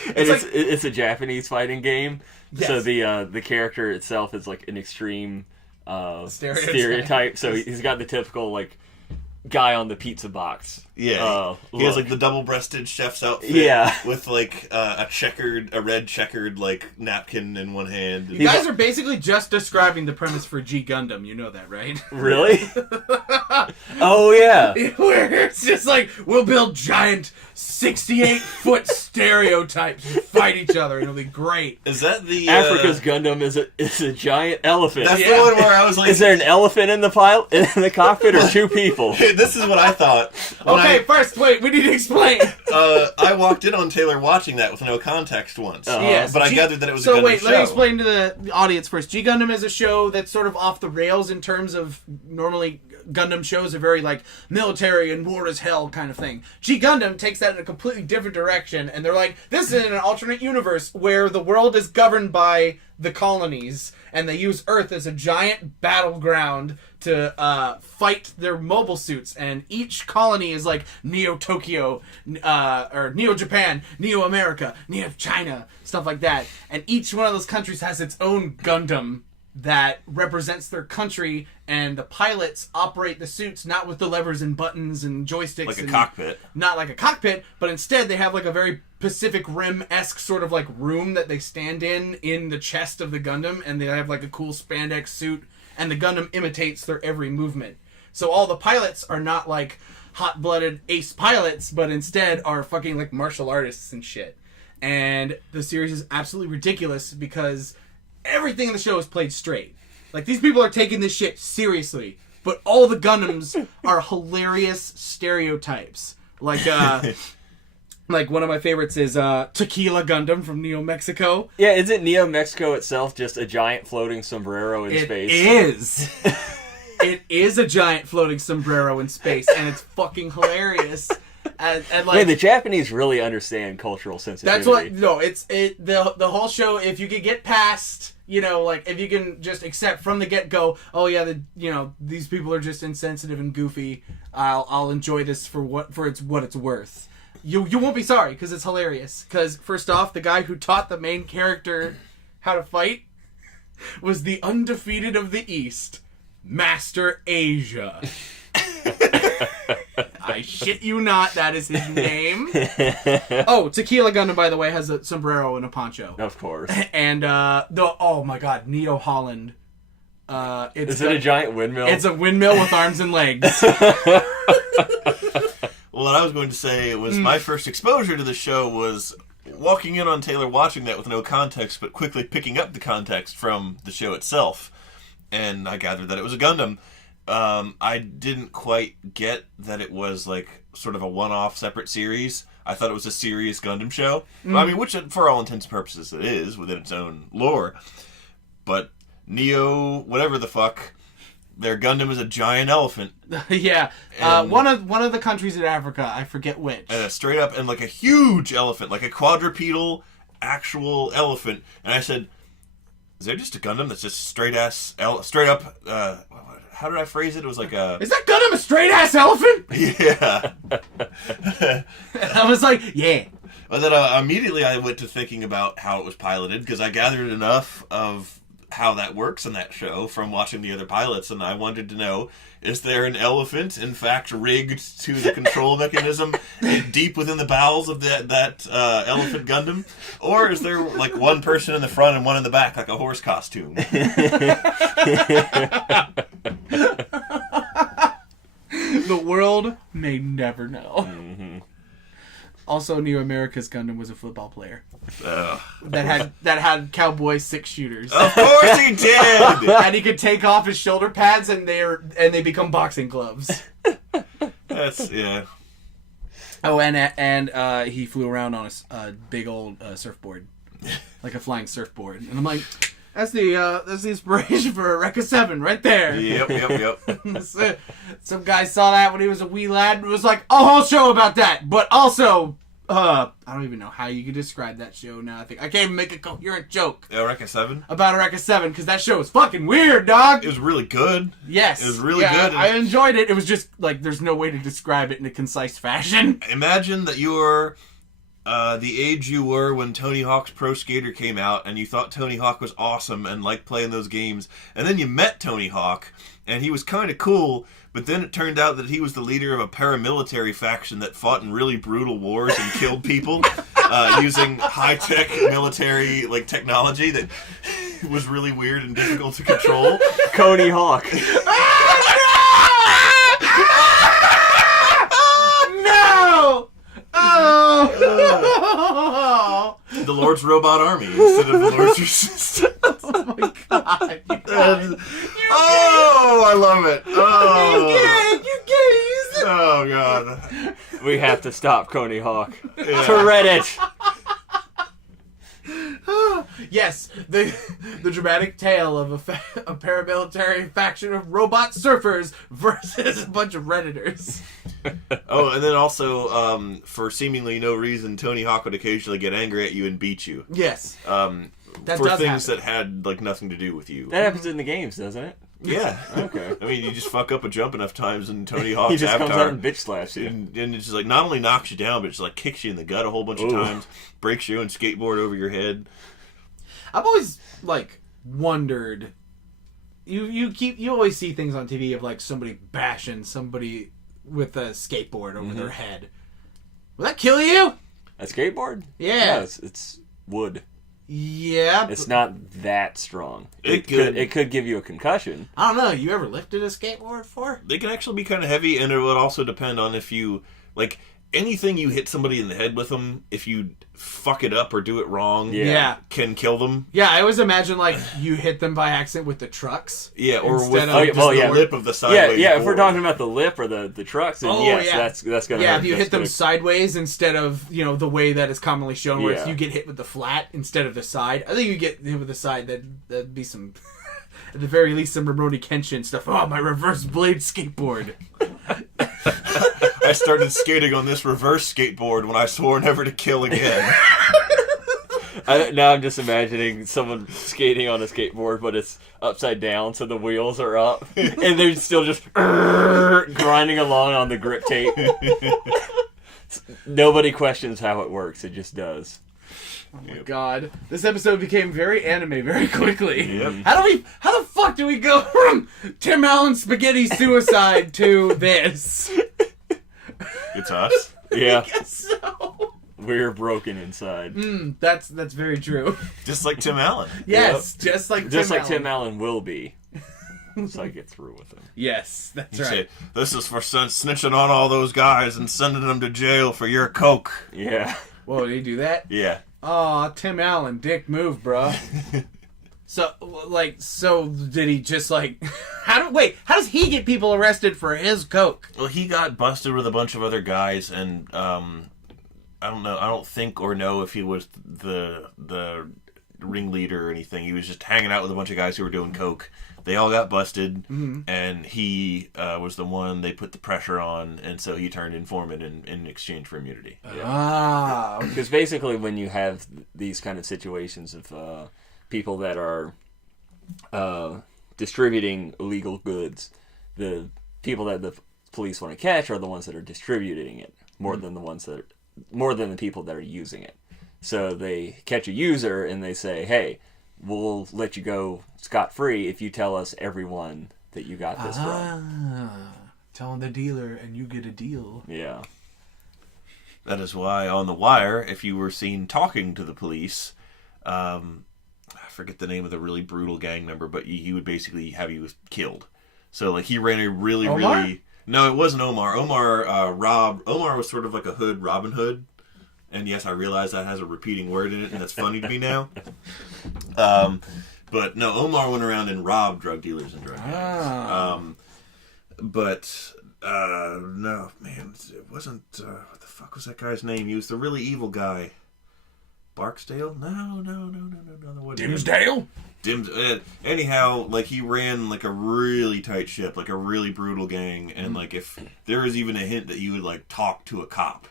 it's a Japanese fighting game, Yes. so the character itself is like an extreme Stereotype. So he's got the typical like guy on the pizza box. Yeah, he has like the double-breasted chef's outfit. Yeah. With like a red checkered like napkin in one hand. You guys are basically just describing the premise for G Gundam. You know that, right? Really? Oh yeah. Where it's just like, we'll build giant 68-foot stereotypes and fight each other. It'll be great. Is that the Africa's Gundam is a giant elephant. That's the one where I was like, is there an elephant in the cockpit or two people? This is what I thought. Okay, first, wait, we need to explain. I walked in on Taylor watching that with no context once. Yes. But I gathered that it was a So Gundam wait, show. let me explain to the audience first. G Gundam is a show that's sort of off the rails in terms of normally Gundam shows are very like military and war is hell kind of thing. G Gundam takes that in a completely different direction, and they're like, this is in an alternate universe where the world is governed by the colonies, and they use Earth as a giant battleground to fight their mobile suits, and each colony is like Neo-Tokyo, or Neo-Japan, Neo-America, Neo-China, stuff like that. And each one of those countries has its own Gundam that represents their country, and the pilots operate the suits not with the levers and buttons and joysticks. Like a and cockpit. Not like a cockpit, but instead they have like a very Pacific Rim-esque sort of like room that they stand in the chest of the Gundam, and they have like a cool spandex suit, and the Gundam imitates their every movement. So all the pilots are not like hot-blooded ace pilots, but instead are fucking like martial artists and shit. And the series is absolutely ridiculous because everything in the show is played straight. Like, these people are taking this shit seriously, but all the Gundams are hilarious stereotypes. Like, like one of my favorites is Tequila Gundam from Neo Mexico. Yeah, isn't Neo Mexico itself just a giant floating sombrero in space? It is. It is a giant floating sombrero in space, and it's fucking hilarious. And like, Wait, the Japanese really understand cultural sensitivity. that's what. No, the whole show. If you could get past, like if you can just accept from the get go. Oh yeah, these people are just insensitive and goofy. I'll enjoy this for what it's worth. You won't be sorry because it's hilarious. Because first off, the guy who taught the main character how to fight was the undefeated of the East, Master Asia. I shit you not, that is his name. Oh, Tequila Gundam, by the way, has a sombrero and a poncho. Of course. And oh my god, Neo Holland. Is it a giant windmill? It's a windmill with arms and legs. Well, what I was going to say was my first exposure to the show was walking in on Taylor watching that with no context, but quickly picking up the context from the show itself. And I gathered that it was a Gundam. I didn't quite get that it was like sort of a one-off separate series. I thought it was a serious Gundam show. I mean, which for all intents and purposes it is within its own lore. But Neo, whatever the fuck, their Gundam is a giant elephant. Yeah. One of the countries in Africa, I forget which. And a straight up, and like a huge elephant, like a quadrupedal actual elephant. And I said, is there just a Gundam that's just straight up, how did I phrase it? It was like a... Is that Gundam a straight-ass elephant? Yeah. I was like, yeah. Well, then immediately I went to thinking about how it was piloted, because I gathered enough of how that works in that show from watching the other pilots, and I wanted to know, is there an elephant, in fact, rigged to the control mechanism deep within the bowels of that elephant Gundam? Or is there, like, one person in the front and one in the back, like a horse costume? The world may never know. Mm-hmm. Also, New America's Gundam was a football player that had cowboy 6-shooters. Of course he did. And he could take off his shoulder pads, and they become boxing gloves. That's Oh, and he flew around on a big old surfboard, like a flying surfboard. And I'm like, that's the inspiration for Eureka 7 right there. Yep. Some guy saw that when he was a wee lad and was like, a whole show about that, but also I don't even know how you could describe that show now. I can't even make a coherent joke Eureka 7? about Eureka 7 because that show is fucking weird, dog. It was really good. Yes. It was really good. I enjoyed it. It was just, like, there's no way to describe it in a concise fashion. Imagine that you were the age you were when Tony Hawk's Pro Skater came out, and you thought Tony Hawk was awesome and liked playing those games, and then you met Tony Hawk, and he was kind of cool, but then it turned out that he was the leader of a paramilitary faction that fought in really brutal wars and killed people using high-tech military technology that was really weird and difficult to control. Tony Hawk. No! Oh! The Lord's Robot Army instead of the Lord's Resistance. Oh my god. I love it. Oh. You gays! Oh god. We have to stop Tony Hawk. Yeah. For Reddit. Yes, the dramatic tale of a paramilitary faction of robot surfers versus a bunch of Redditors. Oh, and then also, for seemingly no reason, Tony Hawk would occasionally get angry at you and beat you. Yes. For does things happen. that had nothing to do with you. That happens in the games, doesn't it? Yeah. Okay. I mean, you just fuck up a jump enough times, and Tony Hawk's He just avatar comes out and bitch slaps you. and it just not only knocks you down, but just kicks you in the gut a whole bunch of times, breaks you and skateboard over your head. I've always wondered. You always see things on TV of somebody bashing somebody with a skateboard over their head. Will that kill you? A skateboard? Yeah. It's wood. Yeah. It's not that strong. It could give you a concussion. I don't know. You ever lifted a skateboard before? They can actually be kind of heavy, and it would also depend on if you anything you hit somebody in the head with them, if you fuck it up or do it wrong, Yeah. can kill them. Yeah, I always imagine you hit them by accident with the trucks. Yeah, or Instead with of- the lip of the sideways. Yeah. If we're board. talking about the lip or the trucks, then yes, that's gonna. Yeah, hurt. if you That's hit them gonna- sideways instead of the way that is commonly shown, where Yeah. you get hit with the flat instead of the side. I think you get hit with the side. That'd be some, at the very least, some Rurouni Kenshin stuff. Oh, my reverse blade skateboard. I started skating on this reverse skateboard when I swore never to kill again. Now I'm just imagining someone skating on a skateboard, but it's upside down, so the wheels are up, and they're still just grinding along on the grip tape. Nobody questions how it works; it just does. Oh my god. This episode became very anime very quickly. Yep. How the fuck do we go from Tim Allen spaghetti suicide to this? It's us. Yeah, I guess so. we're broken inside, That's very true. Just like Tim Allen. Yes, just like Tim Allen will be. So I get through with him. Yes, that's You right. say, this is for snitching on all those guys and sending them to jail for your coke. Yeah. Whoa, did he do that? Yeah. Aw, Tim Allen, dick move, bro. So did he just how does he get people arrested for his coke? Well, he got busted with a bunch of other guys, and I don't know. I don't think or know if he was the ringleader or anything. He was just hanging out with a bunch of guys who were doing coke. They all got busted, and he was the one they put the pressure on, and so he turned informant in exchange for immunity. Ah, Because basically, when you have these kind of situations of people that are distributing illegal goods, the people that the police want to catch are the ones that are distributing it more than the people that are using it. So they catch a user and they say, "Hey, we'll let you go scot-free if you tell us everyone that you got this from." Tell the dealer and you get a deal. Yeah. That is why on The Wire, if you were seen talking to the police, I forget the name of the really brutal gang member, but he would basically have you killed. So he ran a really, Omar? really... No, it wasn't Omar. Omar was sort of like a hood Robin Hood. And yes, I realize that has a repeating word in it, and that's funny to me now. But no, Omar went around and robbed drug dealers and drug gangs. No, man, it wasn't. What the fuck was that guy's name? He was the really evil guy. Barksdale? No. Dimsdale? Anyhow, he ran a really tight ship, a really brutal gang, and if there was even a hint that you would talk to a cop,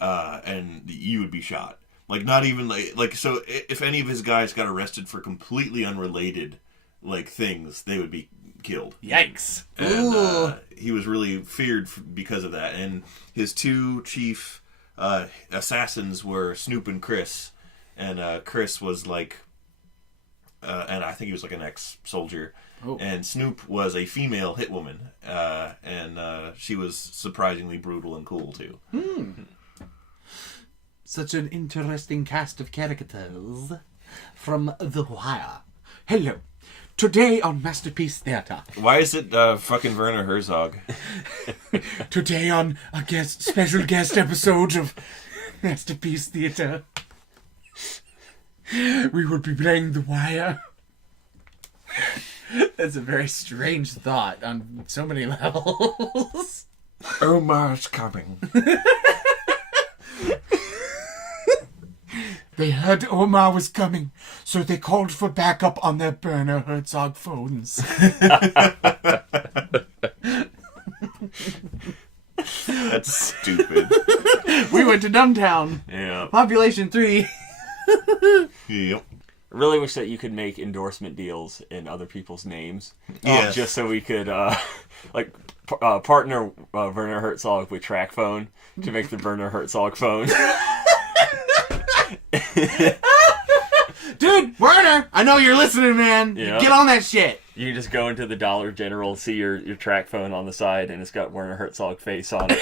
and you would be shot. Like, not even, like, so if any of his guys got arrested for completely unrelated, like, things, they would be killed. Yikes. And he was really feared because of that. And his two chief assassins were Snoop and Chris. And Chris was, like, and I think he was, like, an ex-soldier. Oh. And Snoop was a female hitwoman. And she was surprisingly brutal and cool, too. Such an interesting cast of characters from The Wire. Hello. Today on Masterpiece Theater. Why is it fucking Werner Herzog? Today on a special guest episode of Masterpiece Theater, we will be playing The Wire. That's a very strange thought on so many levels. Omar's coming. They heard Omar was coming, so they called for backup on their Werner Herzog phones. That's stupid. We went to Dumbtown. Yeah. Population 3. Yep. I really wish that you could make endorsement deals in other people's names. Yeah. Just so we could, partner Werner Herzog with TrackPhone to make the Werner Herzog phone. Dude, Werner, I know you're listening, man. Yeah. Get on that shit. You can just go into the Dollar General, see your track phone on the side, and it's got Werner Herzog face on it.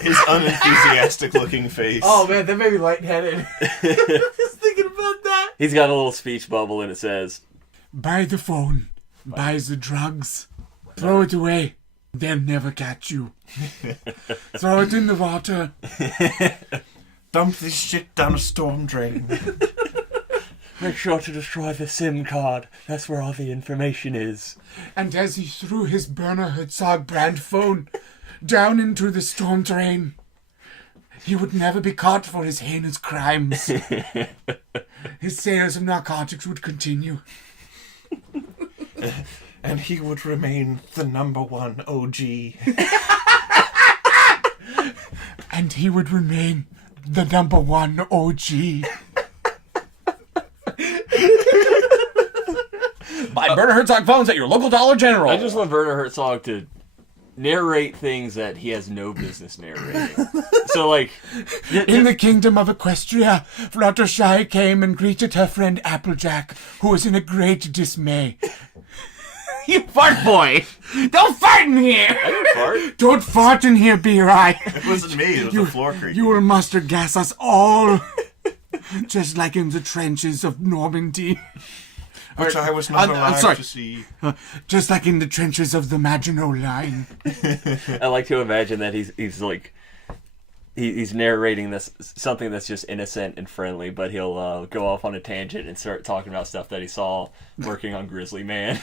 His unenthusiastic looking face. Oh man, that made me lightheaded. Just thinking about that. He's got a little speech bubble, and it says, "Buy the phone, buy the drugs, throw it away. They'll never catch you. Throw it in the water. Dump this shit down a storm drain. make sure to destroy the SIM card. That's where all the information is." And as he threw his Werner Herzog brand phone down into the storm drain, he would never be caught for his heinous crimes. His sales of narcotics would continue. And he would remain the #1 OG. And he would remain the #1 OG. Buy Werner Herzog phones at your local Dollar General. I just want Werner Herzog to narrate things that he has no business narrating. So, like... In the kingdom of Equestria, Fluttershy came and greeted her friend Applejack, who was in a great dismay. You fart boy! Don't fart in here! I didn't fart. Don't fart in here, B.R.I. It wasn't me, it was the floor creature. You will mustard gas us all. Just like in the trenches of Normandy. Which I was not I'm alive sorry. to see. Just like in the trenches of the Maginot Line. I like to imagine that he's narrating this something that's just innocent and friendly, but he'll go off on a tangent and start talking about stuff that he saw working on Grizzly Man.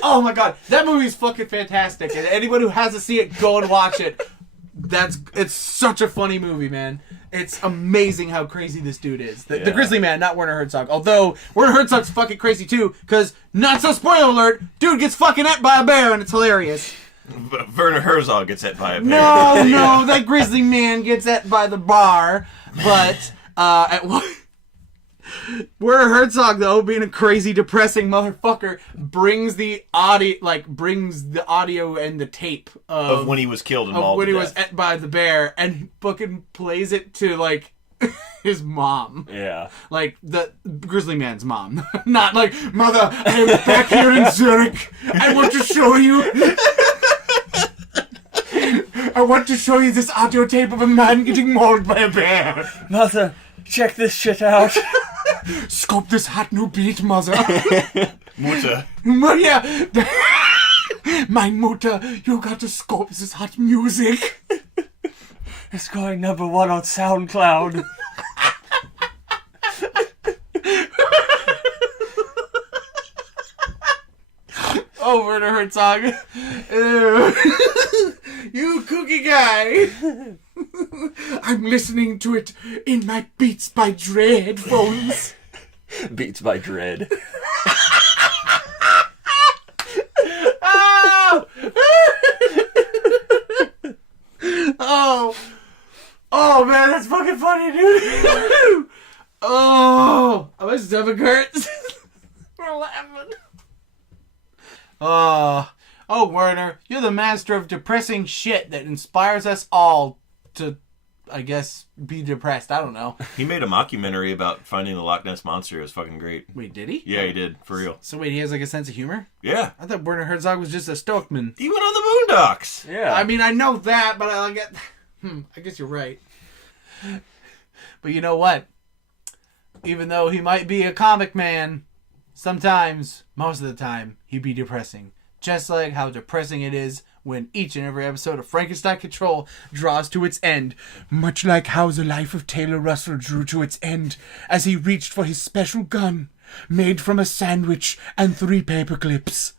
Oh my god, that movie's fucking fantastic. And anyone who hasn't seen it, go and watch it. It's such a funny movie, man. It's amazing how crazy this dude is. The Grizzly Man, not Werner Herzog. Although Werner Herzog's fucking crazy too, because not so spoiler alert, dude gets fucking ate by a bear and it's hilarious. Werner Herzog gets hit by a bear. No, that Grizzly Man gets ate by the bar. But Werner Herzog, though, being a crazy, depressing motherfucker, brings the audio and the tape of when he was killed and mauled when to he death. was ate by the bear, and fucking plays it to like his mom. Yeah. Like the Grizzly Man's mom. Not like, "Mother, I am back here in Zurich. I want to show you. I want to show you this audio tape of a man getting mauled by a bear. Mother, check this shit out. Scope this hot new beat, mother." Mutter. Yeah. My Mutter, you got to scope this hot music. It's going #1 on SoundCloud. Oh, Werner Herzog. You cookie guy. I'm listening to it in my Beats by Dre headphones. Beats by Dread. Oh! Oh, man, that's fucking funny, dude. Oh, my stomach hurts. We're laughing. Oh, Werner, you're the master of depressing shit that inspires us all to, I guess, be depressed. I don't know. He made a mockumentary about finding the Loch Ness Monster. It was fucking great. Wait, did he? Yeah, he did. For real. So wait, he has like a sense of humor? Yeah. I thought Werner Herzog was just a Stokeman. He went on the Boondocks. Yeah. I mean, I know that, but I guess you're right. But you know what? Even though he might be a comic man, sometimes, most of the time, he'd be depressing. Just like how depressing it is when each and every episode of Frankenstein Control draws to its end. Much like how the life of Taylor Russell drew to its end as he reached for his special gun, made from a sandwich and 3 paper clips.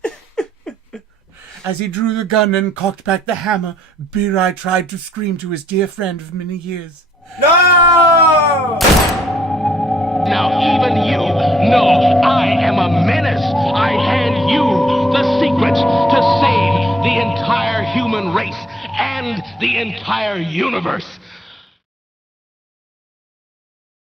As he drew the gun and cocked back the hammer, Birai tried to scream to his dear friend of many years. No! Now even you know I am a menace. I hand you the secrets to save the entire human race and the entire universe.